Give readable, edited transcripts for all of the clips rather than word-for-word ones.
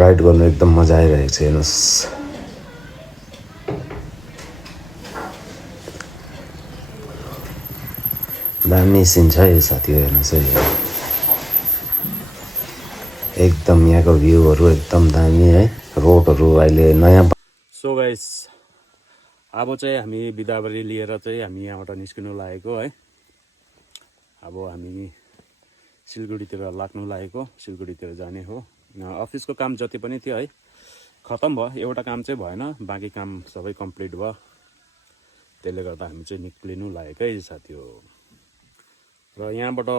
Ride गर्नु एकदम मजा आइरहेको छ। हेर्नुहोस् दामी सिन छ है साथी। हेर्नुहोस् है एकदम यहाँको भ्यूहरू एकदम दामी है। रोडहरू अहिले नयाँ। सो गाइस अब चाहिँ हामी बिदावरी लिएर चाहिँ हामी यहाँबाट निस्किनु लागेको है। अब हामी सिलगढीतिर लाग्नु लागेको, सिलगढीतिर जाने हो। अफिसको काम जति पनि थियो है खतम भयो, एउटा काम चाहिँ भएन, बाँकी काम सबै कम्प्लिट भयो। त्यसले गर्दा हामी चाहिँ निक्लिनु लागेकै साथी हो। र यहाँबाट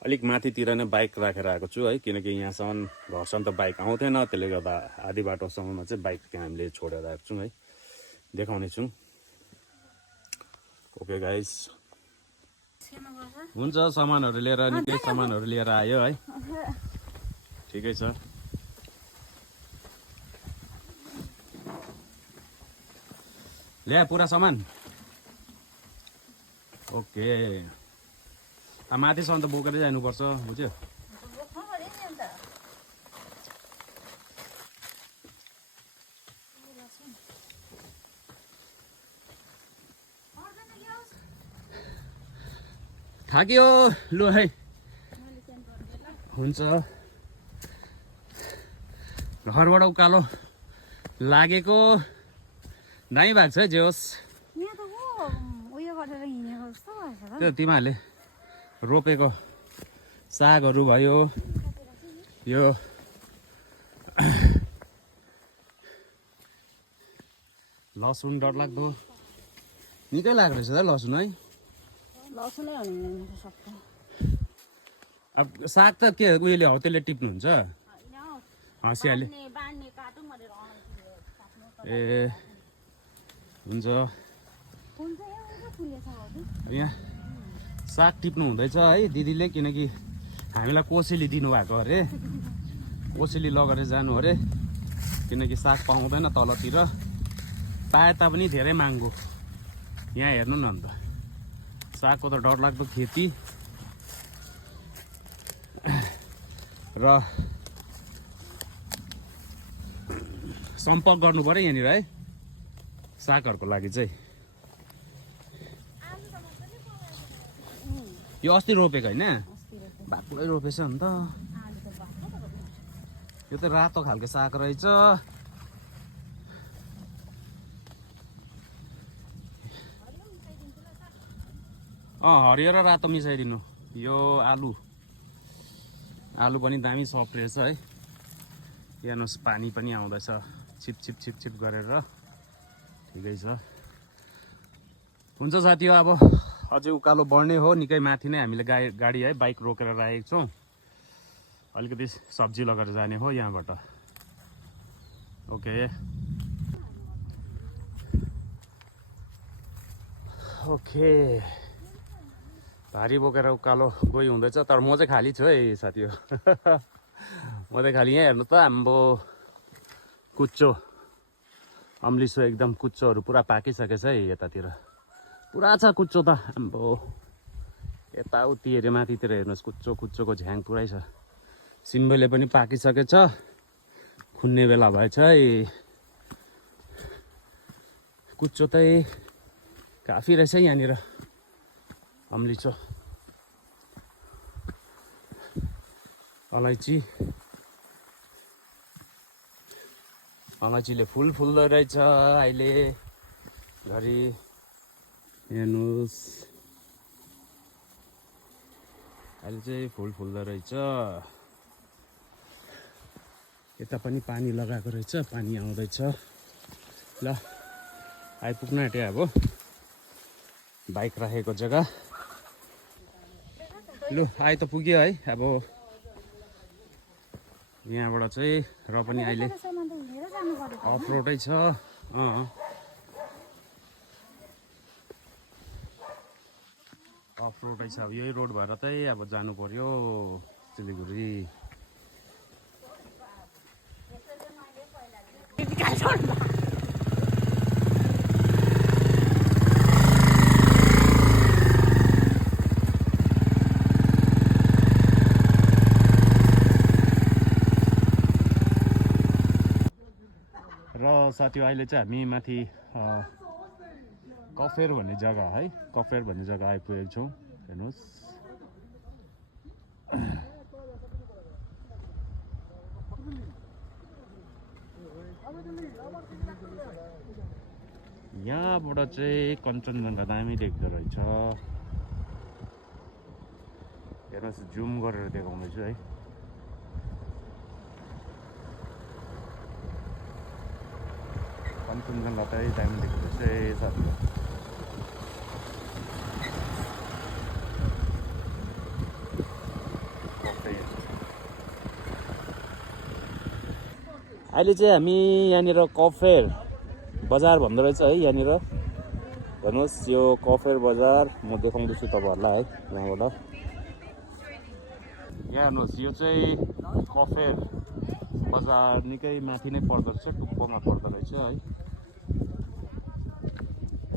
अलिक माथितिर नै बाइक राखेर आएको छु है, किनकि यहाँसम्म घरसम्म त बाइक आउँथेन। त्यसले गर्दा आधी बाटोसम्ममा चाहिँ बाइक त्यहाँ हामीले छोडेर आएको छौँ है, देखाउने छौँ। ओके गाइस, हुन्छ। सामानहरू लिएर निकै सामानहरू लिएर आयो है, ठिकै छ। ल्या पुरा सामान। ओके, माथिसम्म त बोकेरै जानुपर्छ, बुझ्यो। थाक्यो लु है, हुन्छ। घरबाट उकालो लागेको दामी भएको छ है, जे होस्। त्यो तिमीहरूले रोपेको सागहरू भयो, यो लसुन डरलाग्दो निकै लाग्दो रहेछ त लसुन है। अब साग त के उयोले हौ त्यसले टिप्नुहुन्छ हँसियाले। ए हुन्छ। यहाँ साग टिप्नु हुँदैछ है दिदीले, किनकि हामीलाई कोसेली दिनुभएको अरे, कोसेली लगेर जानु अरे, किनकि साग पाउँदैन तलतिर, पाए तापनि धेरै महँगो। यहाँ हेर्नु न अन्त, सागको त डरलाग्दो खेती। र सम्पर्क गर्नु पर्यो यहाँनिर है सागहरूको लागि चाहिँ। यो अस्ति रोपेको होइन, बाक्लै रोपेछ नि त। यो त रातो खालको साग रहेछ। हरियो र रातो मिसाइदिनु। यो आलु, आलु पनि दामी सफ्ट रहेछ है। हेर्नुहोस् पानी पनि आउँदैछ छिप छिप छिप छिप गरेर, ठिकै छ। हुन्छ साथी हो, अब अझै उकालो बढ्ने हो, निकै माथि नै हामीले गाडी है बाइक रोकेर राखेको छौँ। अलिकति सब्जी लगेर जाने हो यहाँबाट। ओके ओके, भारी बोकेर उकालो गइ हुँदैछ, तर म चाहिँ खाली छु है साथी हो। म चाहिँ खाली। यहाँ हेर्नु त हाम्रो कुच्चो अम्लिसो, एकदम कुच्चोहरू पुरा पाकिसकेछ है यतातिर, पुरा छ कुच्चो त हाम्रो। यताउति हेऱ्यो माथितिर हेर्नुहोस्, कुच्चो कुच्चोको झ्याङ पुरै छ। सिम्बोले पनि पाकिसकेछ, खुन्ने बेला भएछ है। कुच्चो चाहिँ काफी रहेछ यहाँनिर, अम्लिसो। अलैँची, अलैँचीले फुल फुल्दो रहेछ अहिले घरि। हेर्नुहोस् अहिले चाहिँ फुल फुल्दो रहेछ। यता पनि पानी लगाएको रहेछ, पानी आउँदैछ। ल आइपुग्न आँट्यो अब बाइक राखेको जग्गा। लु आइ त पुग्यो है। अब यहाँबाट चाहिँ र पनि अहिले अफ रोडै छ। अफ रोडै छ, अब यही रोड भएर चाहिँ अब जानु पर्यो सिलगढी। र साथी अहिले चाहिँ हामी माथि कफेर भन्ने जग्गा है कफेर भन्ने जग्गा आइपुगेको छौँ हेर्नुहोस् यहाँबाट चाहिँ कञ्चनजङ्घा दामी देख्दो रहेछ हेर्नुहोस् जुम गरेर देखाउँदैछु है कञ्चनजङ्घा त दामी देख्दो रहेछ साथी अहिले चाहिँ हामी यहाँनिर कफेर बजार भन्दो रहेछ है यहाँनिर हेर्नुहोस् यो कफेर बजार म देखाउँदैछु तपाईँहरूलाई है यहाँबाट यहाँ हेर्नुहोस् यो चाहिँ कफेर बजार निकै माथि नै पर्दो रहेछ टुप्पोमा पर्दो रहेछ है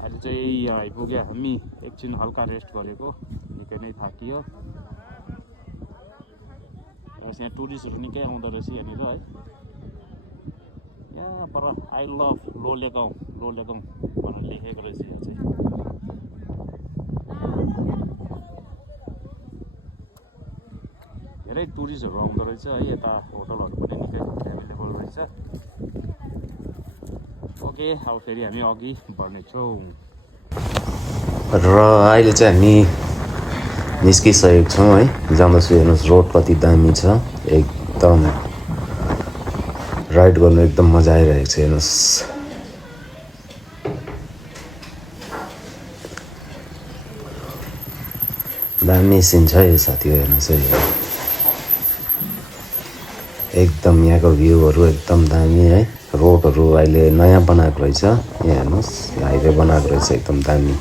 अहिले चाहिँ यहाँ आइपुग्यो हामी एकछिन हल्का रेस्ट गरेको निकै नै थाकियो यहाँ टुरिस्टहरू निकै आउँदो रहेछ यहाँनिर है यहाँ पर आई लभ लोलेगाउँ भनेर लेखेको रहेछ यहाँ चाहिँ धेरै टुरिस्टहरू आउँदो रहेछ है यता होटलहरू पनि निकै एभाइलेबल रहेछ ओके अब फेरि हामी अघि बढ्नेछौँ र अहिले चाहिँ हामी निस्किसकेको छौँ है जाँदैछु हेर्नुहोस् रोड कति दामी छ एकदम राइड गर्नु एकदम मजा आइरहेको छ हेर्नुहोस् दामी सिन छ यो साथी हेर्नुहोस् है एकदम यहाँको भ्यूहरू एकदम दामी है रोडहरू अहिले नयाँ बनाएको रहेछ यहाँ हेर्नुहोस् हाइवे बनाएको रहेछ एकदम दामी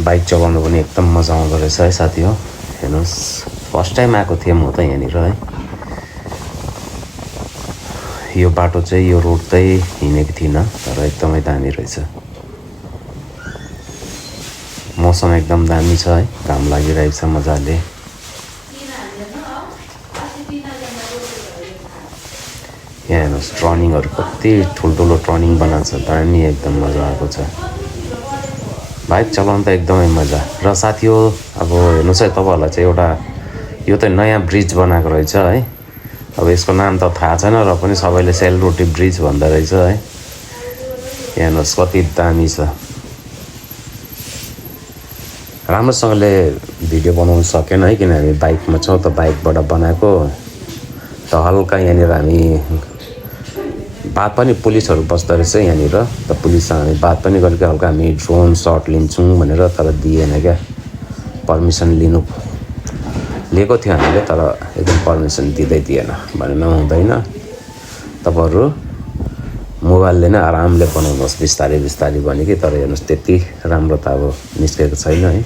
बाइक चलाउनु पनि एकदम मजा आउँदो रहेछ है साथी हो हेर्नुहोस् फर्स्ट टाइम आएको थिएँ म त यहाँनिर है यो बाटो चाहिँ यो रोड चाहिँ हिँडेको थिइनँ तर एकदमै दामी रहेछ मौसम एकदम दामी छ है घाम लागिरहेको छ मजाले यहाँ हेर्नुहोस् टर्निङहरू कति ठुल्ठुलो टर्निङ बनाएको छ दामी एकदम मजा आएको छ बाइक चलाउनु त एकदमै मजा र साथी हो अब हेर्नुहोस् है तपाईँहरूलाई चाहिँ एउटा यो त नयाँ ब्रिज बनाएको रहेछ है अब यसको नाम त थाहा छैन र पनि सबैले सेलरोटी ब्रिज भन्दो रहेछ है हेर्नुहोस् कति दामी छ राम्रोसँगले भिडियो बनाउनु सकेन है किन हामी बाइकमा छौँ त बाइकबाट बनाएको त हल्का यहाँनिर हामी बात पनि पुलिसहरू बस्दो रहेछ यहाँनिर त पुलिससँग हामी बात पनि गरेको हल्का हामी ड्रोन सट लिन्छौँ भनेर तर दिएन क्या पर्मिसन लिएको थियो हामीले तर एकदम पर्मिसन दिएन भने नहुँदैन तपाईँहरू मोबाइलले नै आरामले बनाउनुहोस् बिस्तारै भने कि तर हेर्नुहोस् त्यति राम्रो त अब निस्केको छैन है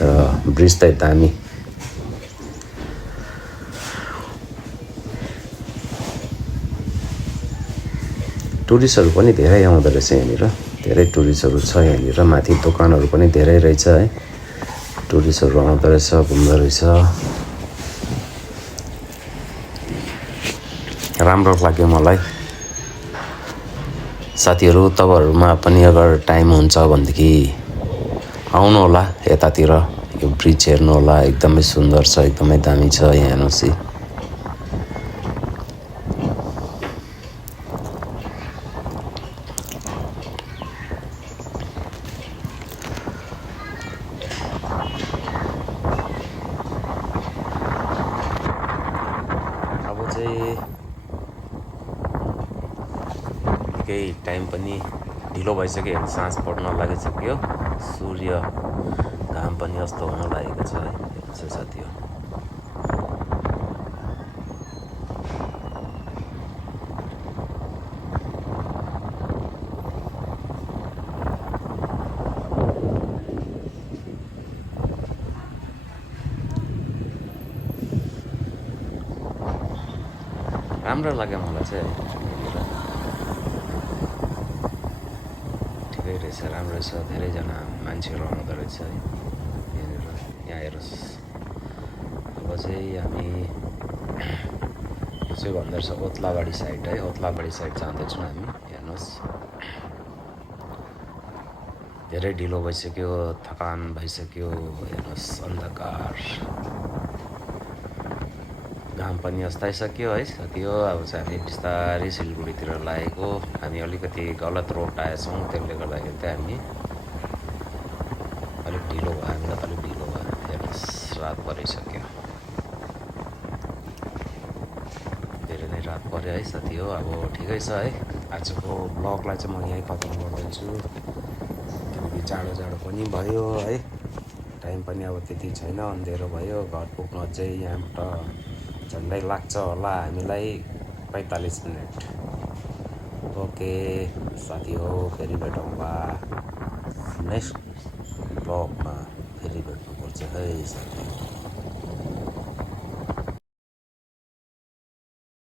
र ब्रिज त दामी टुरिस्टहरू पनि धेरै आउँदो रहेछ यहाँनिर धेरै टुरिस्टहरू छ यहाँनिर माथि दोकानहरू पनि धेरै रहेछ है टुरिस्टहरू आउँदो रहेछ घुम्दो रहेछ राम्रो लाग्यो मलाई साथीहरू तपाईँहरूमा पनि अगर टाइम हुन्छ भनेदेखि आउनु होला यतातिर यो ब्रिज हेर्नु होला एकदमै सुन्दर छ एकदमै दामी छ यहाँ हेर्नुहोस् केही टाइम पनि ढिलो भइसक्यो साँझ पर्न लागिसक्यो सूर्य घाम पनि अस्त हुन लागेको छ है साथी हो राम्रो लाग्यो मलाई चाहिँ ठिकै रहेछ राम्रो छ धेरैजना मान्छेहरू आउँदो रहेछ है यहाँनिर यहाँ हेर्नुहोस् अब चाहिँ हामी चाहिँ भन्दो रहेछ ओत्लाबाडी साइड है, ओत्लाबाडी साइड जाँदैछौँ हामी। हेर्नुहोस् धेरै ढिलो भइसक्यो, थकान भइसक्यो। हेर्नुहोस् अन्धकार, घाम पनि अस्ताइसक्यो है साथी हो। अब चाहिँ हामी बिस्तारै सिलगढीतिर लागेको। हामी अलिकति गलत रोड आएछौँ, त्यसले गर्दाखेरि चाहिँ हामी अलिक ढिलो भयो, हामीलाई त अलिक ढिलो भयो। हेर्नुहोस् रात परिसक्यो, धेरै नै रात पऱ्यो है साथी हो। अब ठिकै छ है, आजको ब्लगलाई चाहिँ म यहीँ खतम गर्दैछु, किनकि जाडो जाडो पनि भयो है, टाइम पनि अब त्यति छैन, अँध्यारो भयो। घर पुग्न अझै यहाँबाट झन्डै लाग्छ होला हामीलाई 45 मिनट। ओके साथी हो, फेरि भेटौँला नेक्स्ट ब्लगमा, फेरि भेट्नुपर्छ है साथी हो।